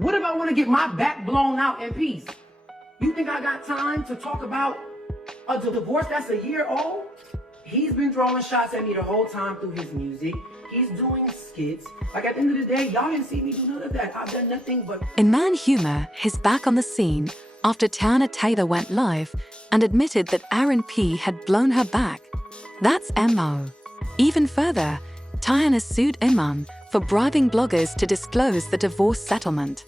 What if I want to get my back blown out in peace? You think I got time to talk about a divorce that's a year old? He's been throwing shots at me the whole time through his music. He's doing skits. Like, at the end of the day, y'all didn't see me do none of that. I've done nothing but... Iman Humor is back on the scene after Teyana went live and admitted that Aaron P had blown her back. That's MO. Even further, Teyana sued Iman for bribing bloggers to disclose the divorce settlement.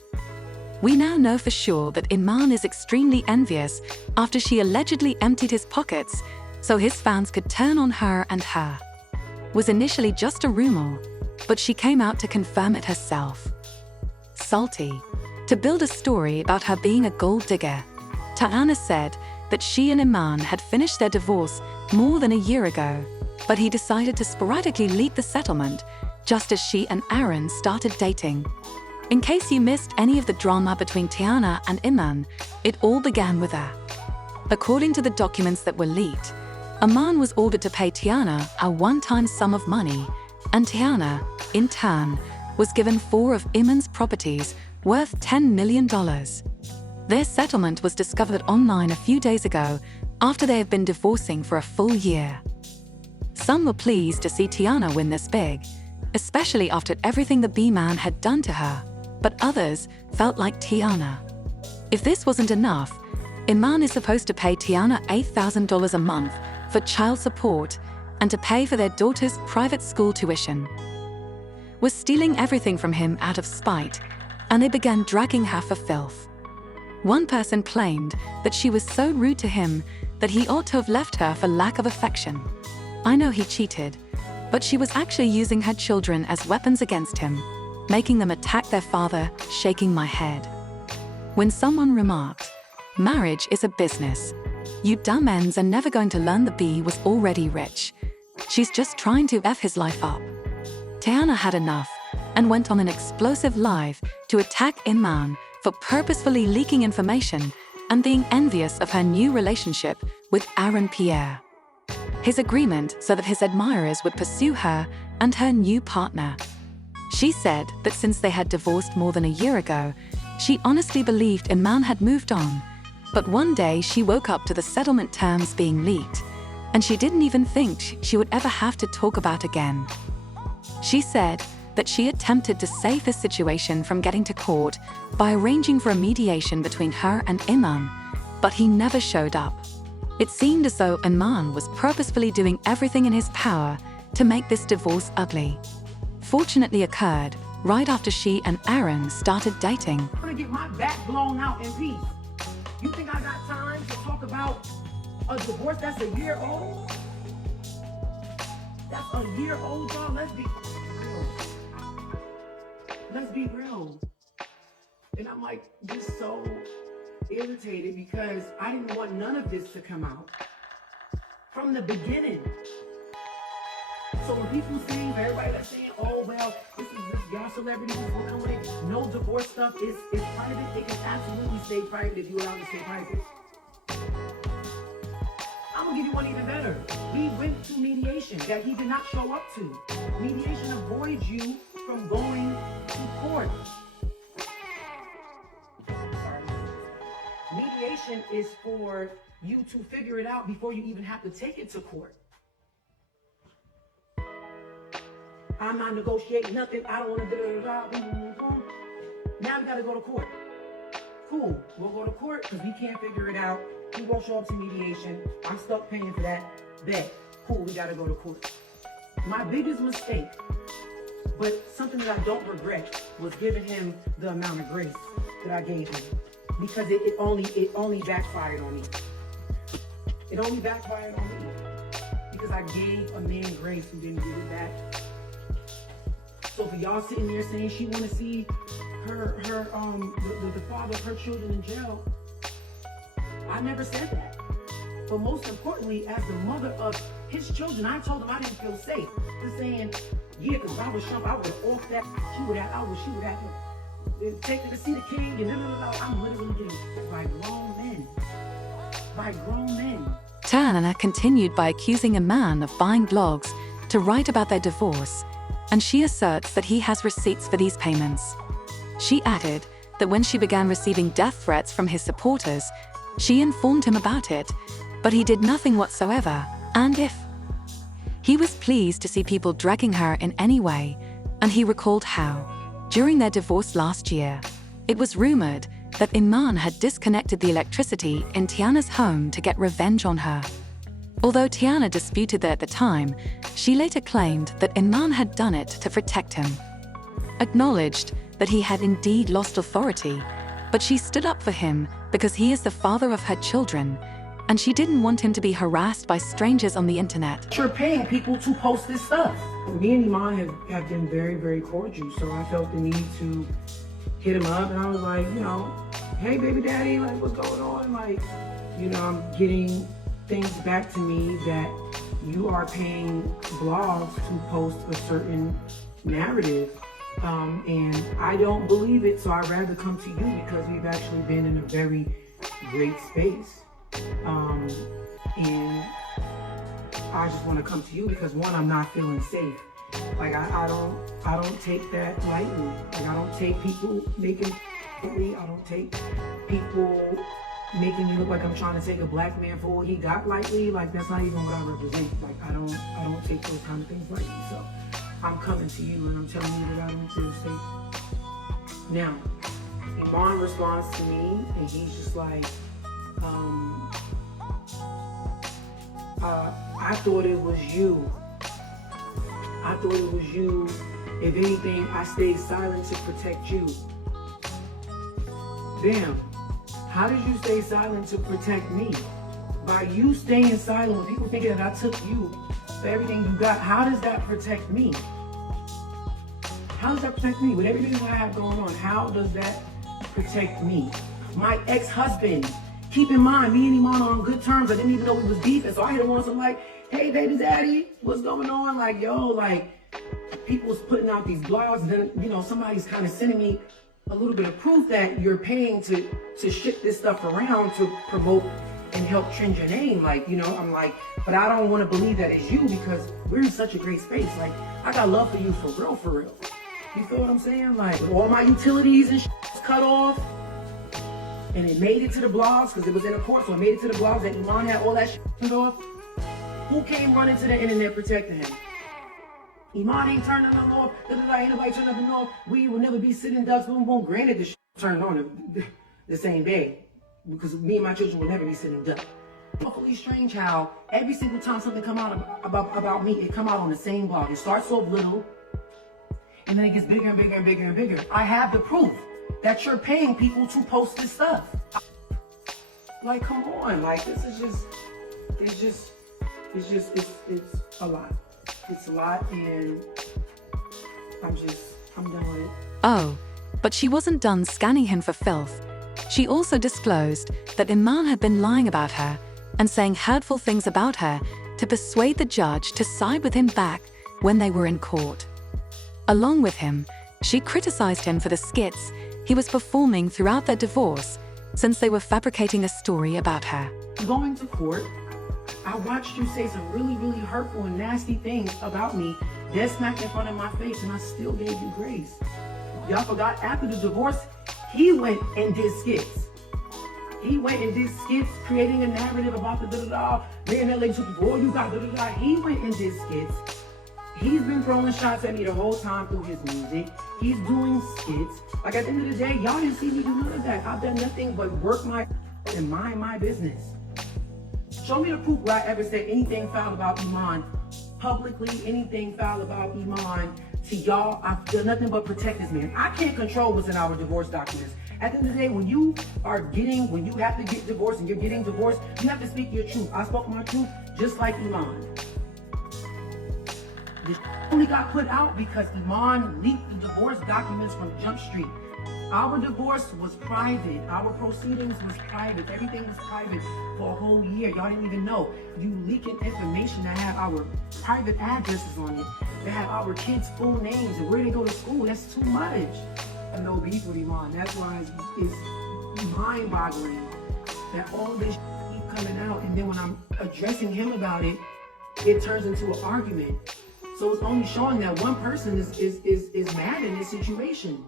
We now know for sure that Iman is extremely envious after she allegedly emptied his pockets so his fans could turn on her and her. Was initially just a rumor, but she came out to confirm it herself. Salty. To build a story about her being a gold digger, Teyana said that she and Iman had finished their divorce more than a year ago, but he decided to sporadically leak the settlement just as she and Aaron started dating. In case you missed any of the drama between Teyana and Iman, it all began with her. According to the documents that were leaked, Iman was ordered to pay Teyana a one-time sum of money, and Teyana, in turn, was given 4 of Iman's properties worth $10 million. Their settlement was discovered online a few days ago after they had been divorcing for a full year. Some were pleased to see Teyana win this big, especially after everything the B-man had done to her, but others felt like Teyana. If this wasn't enough, Iman is supposed to pay Teyana $8,000 a month for child support and to pay for their daughter's private school tuition. Was stealing everything from him out of spite, and they began dragging her for filth. One person claimed that she was so rude to him that he ought to have left her for lack of affection. I know he cheated, but she was actually using her children as weapons against him, making them attack their father, shaking my head. When someone remarked, "Marriage is a business. You dumb ends are never going to learn the B was already rich. She's just trying to F his life up." Teyana had enough and went on an explosive live to attack Iman for purposefully leaking information and being envious of her new relationship with Aaron Pierre. His agreement so that his admirers would pursue her and her new partner. She said that since they had divorced more than a year ago, she honestly believed Iman had moved on, but one day she woke up to the settlement terms being leaked, and she didn't even think she would ever have to talk about again. She said that she attempted to save the situation from getting to court by arranging for a mediation between her and Iman, but he never showed up. It seemed as though Iman was purposefully doing everything in his power to make this divorce ugly. Fortunately occurred right after she and Aaron started dating. I'm gonna get my back blown out in peace. You think I got time to talk about a divorce that's a year old? That's a year old, y'all. Let's be real. Let's be real. And I'm like just so irritated because I didn't want none of this to come out from the beginning. So when people saying, everybody that's saying, "Oh well, this y'all celebrities is becoming no divorce stuff is private," they can absolutely stay private if you allow them to stay private. I'm gonna give you one even better. We went to mediation that he did not show up to. Mediation avoids you from going to court. Mediation is for you to figure it out before you even have to take it to court. I'm not negotiating nothing. I don't want to Now we got to go to court. Cool. We'll go to court because we can't figure it out. He won't show up to mediation. I'm stuck paying for that. Bet. Cool. We got to go to court. My biggest mistake, but something that I don't regret, was giving him the amount of grace that I gave him, because it only backfired on me. It only backfired on me because I gave a man grace who didn't give it back. So for y'all sitting there saying she want to see the father of her children in jail, I never said that. But most importantly, as the mother of his children, I told him I didn't feel safe. Just saying, yeah, because if I was Shump, I would have off that. She would have to take her to see the king and I'm literally getting hit by grown men. By grown men. Teyana continued by accusing Iman of buying blogs to write about their divorce, and she asserts that he has receipts for these payments. She added that when she began receiving death threats from his supporters, she informed him about it, but he did nothing whatsoever, and if he was pleased to see people dragging her in any way, and he recalled how, during their divorce last year, it was rumored that Iman had disconnected the electricity in Teyana's home to get revenge on her. Although Teyana disputed that at the time, she later claimed that Iman had done it to protect him. Acknowledged that he had indeed lost authority, but she stood up for him because he is the father of her children, and she didn't want him to be harassed by strangers on the internet. You're paying people to post this stuff. Me and Iman have been very, very cordial, so I felt the need to hit him up, and I was like, hey, baby daddy, like, what's going on? Like, I'm getting things back to me that you are paying blogs to post a certain narrative, and I don't believe it, so I'd rather come to you because we've actually been in a very great space. And I just want to come to you because, one, I'm not feeling safe. Like, I don't take that lightly. Like, I don't take people making me. I don't take people making me look like I'm trying to take a black man for what he got lightly. Like, that's not even what I represent. Like, I don't take those kind of things lightly. So I'm coming to you and I'm telling you that I don't feel safe. Now, Iman responds to me and he's just like, I thought it was you. I thought it was you. If anything, I stayed silent to protect you. Damn. How did you stay silent to protect me? By you staying silent, when people thinking that I took you for everything you got, how does that protect me? How does that protect me? With everything that I have going on, how does that protect me? My ex-husband, keep in mind, me and Iman are on good terms. I didn't even know we was beefing, so I hit him once. I'm like, hey, baby daddy, what's going on? Like, yo, like, people's putting out these blogs, and then, somebody's kind of sending me a little bit of proof that you're paying to ship this stuff around to promote and help trend your name. Like, I'm like, but I don't want to believe that it's you because we're in such a great space. Like, I got love for you for real, for real. You feel what I'm saying? Like, all my utilities and was cut off, and it made it to the blogs because it was in a court, so it made it to the blogs that Iman had all that cut off. Who came running to the internet protecting him? Iman ain't turning nothing off. Ain't nobody turning nothing off. We will never be sitting ducks. Boom, boom. Granted, the turned on the same day because me and my children will never be sitting ducks. Awfully strange how every single time something come out about me, it come out on the same blog. It starts so little, and then it gets bigger and bigger and bigger and bigger. I have the proof that you're paying people to post this stuff. Like, come on. Like, this is just, it's a lot. It's a lot, and I'm done with it. Oh, but she wasn't done scanning him for filth. She also disclosed that Iman had been lying about her and saying hurtful things about her to persuade the judge to side with him back when they were in court. Along with him, she criticized him for the skits he was performing throughout their divorce, since they were fabricating a story about her. Going to court, I watched you say some really, really hurtful and nasty things about me, dead smack in front of my face, and I still gave you grace. Y'all forgot, after the divorce, he went and did skits. He went and did skits, creating a narrative about the da-da-da, being that lady took you, boy, you got da-da-da. He went and did skits. He's been throwing shots at me the whole time through his music. He's doing skits. Like, at the end of the day, y'all didn't see me do none of that. I've done nothing but work and mind my business. Show me the proof where I ever said anything foul about Iman publicly, anything foul about Iman to y'all. I've done nothing but protect this man. I can't control what's in our divorce documents. At the end of the day, when you have to get divorced and you're getting divorced, you have to speak your truth. I spoke my truth just like Iman. This only got put out because Iman leaked the divorce documents from Jump Street. Our divorce was private. Our proceedings was private. Everything was private for a whole year. Y'all didn't even know. You leaking information that have our private addresses on it, that have our kids' full names and where they go to school. That's too much. And no beef with Iman. That's why it's mind-boggling that all this keep coming out, and then when I'm addressing him about it, it turns into an argument. So it's only showing that one person is mad in this situation.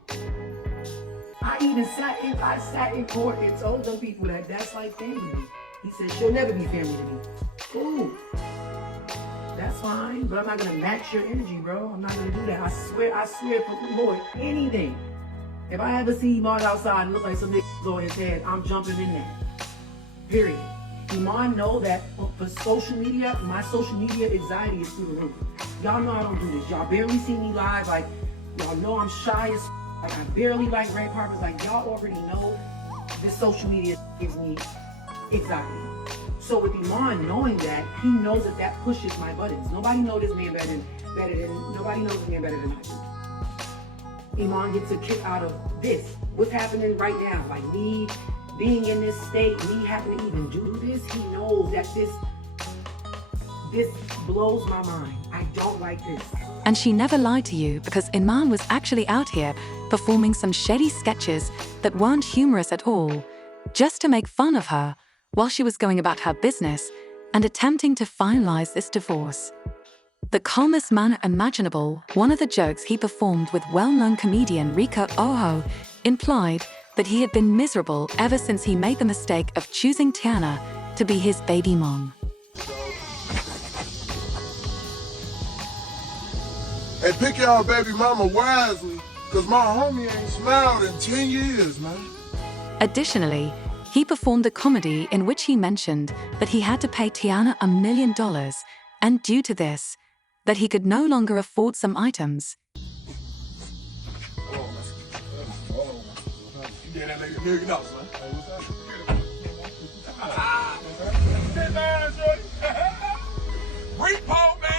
I sat in court and told them people that that's like family to me. He said, she'll never be family to me. Cool. That's fine, but I'm not gonna match your energy, bro. I'm not gonna do that. I swear for the Lord, anything. If I ever see Iman outside and look like some niggas on his head, I'm jumping in there. Period. Iman know that for social media, my social media anxiety is through the roof. Y'all know I don't do this. Y'all barely see me live. Like, y'all know I'm shy as like I barely like red carpets. Like, y'all already know this social media gives me anxiety. So with Iman knowing that, he knows that pushes my buttons. Nobody knows this man better than nobody knows this man better than I do. Iman gets a kick out of this. What's happening right now? Like me being in this state, me having to even do this, he knows that this blows my mind. I don't like this. And she never lied to you because Iman was actually out here performing some shady sketches that weren't humorous at all, just to make fun of her while she was going about her business and attempting to finalize this divorce. The calmest manner imaginable, one of the jokes he performed with well-known comedian Rika Oho implied that he had been miserable ever since he made the mistake of choosing Teyana to be his baby mom. Hey, pick y'all baby mama wisely, cause my homie ain't smiled in 10 years, man. Additionally, he performed a comedy in which he mentioned that he had to pay Teyana $1 million, and due to this, that he could no longer afford some items. You get that nigga $1 million, man. Repo, man!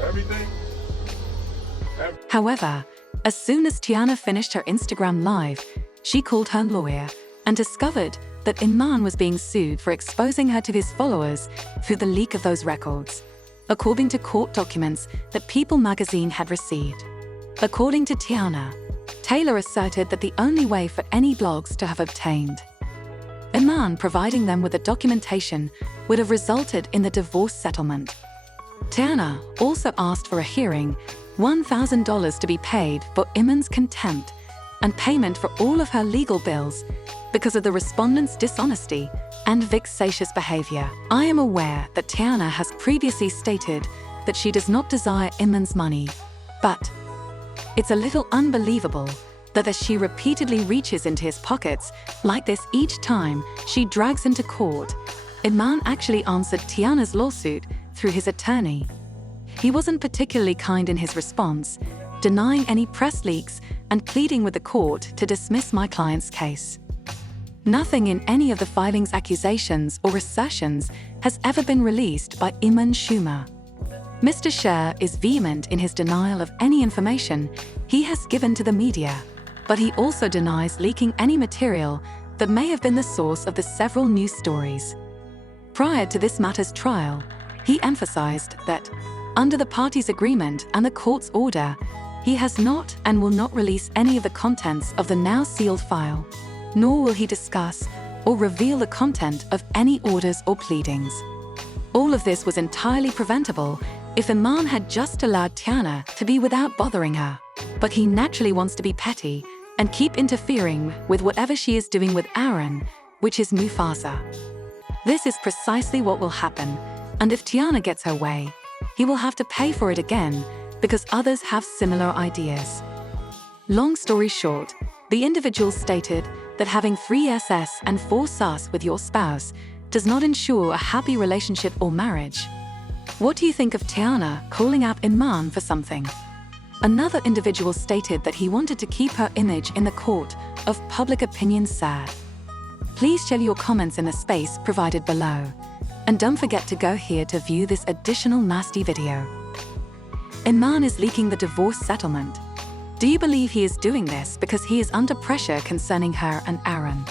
Everything. However, as soon as Teyana finished her Instagram live, she called her lawyer and discovered that Iman was being sued for exposing her to his followers through the leak of those records, according to court documents that People magazine had received. According to Teyana, Taylor asserted that the only way for any blogs to have obtained Iman providing them with the documentation would have resulted in the divorce settlement. Teyana also asked for a hearing, $1,000 to be paid for Iman's contempt and payment for all of her legal bills because of the respondent's dishonesty and vexatious behavior. I am aware that Teyana has previously stated that she does not desire Iman's money, but it's a little unbelievable that as she repeatedly reaches into his pockets like this each time she drags into court, Iman actually answered Teyana's lawsuit through his attorney. He wasn't particularly kind in his response, denying any press leaks and pleading with the court to dismiss my client's case. Nothing in any of the filing's accusations or assertions has ever been released by Iman Shumpert. Mr. Sher is vehement in his denial of any information he has given to the media, but he also denies leaking any material that may have been the source of the several news stories. Prior to this matter's trial, he emphasized that, under the parties' agreement and the court's order, he has not and will not release any of the contents of the now sealed file, nor will he discuss or reveal the content of any orders or pleadings. All of this was entirely preventable if Iman had just allowed Teyana to be without bothering her. But he naturally wants to be petty and keep interfering with whatever she is doing with Aaron, which is Mufasa. This is precisely what will happen, and if Teyana gets her way, he will have to pay for it again because others have similar ideas. Long story short, the individual stated that having 3 SS and 4 SAS with your spouse does not ensure a happy relationship or marriage. What do you think of Teyana calling out Iman for something? Another individual stated that he wanted to keep her image in the court of public opinion sad. Please share your comments in the space provided below. And don't forget to go here to view this additional nasty video. Iman is leaking the divorce settlement. Do you believe he is doing this because he is under pressure concerning her and Aaron?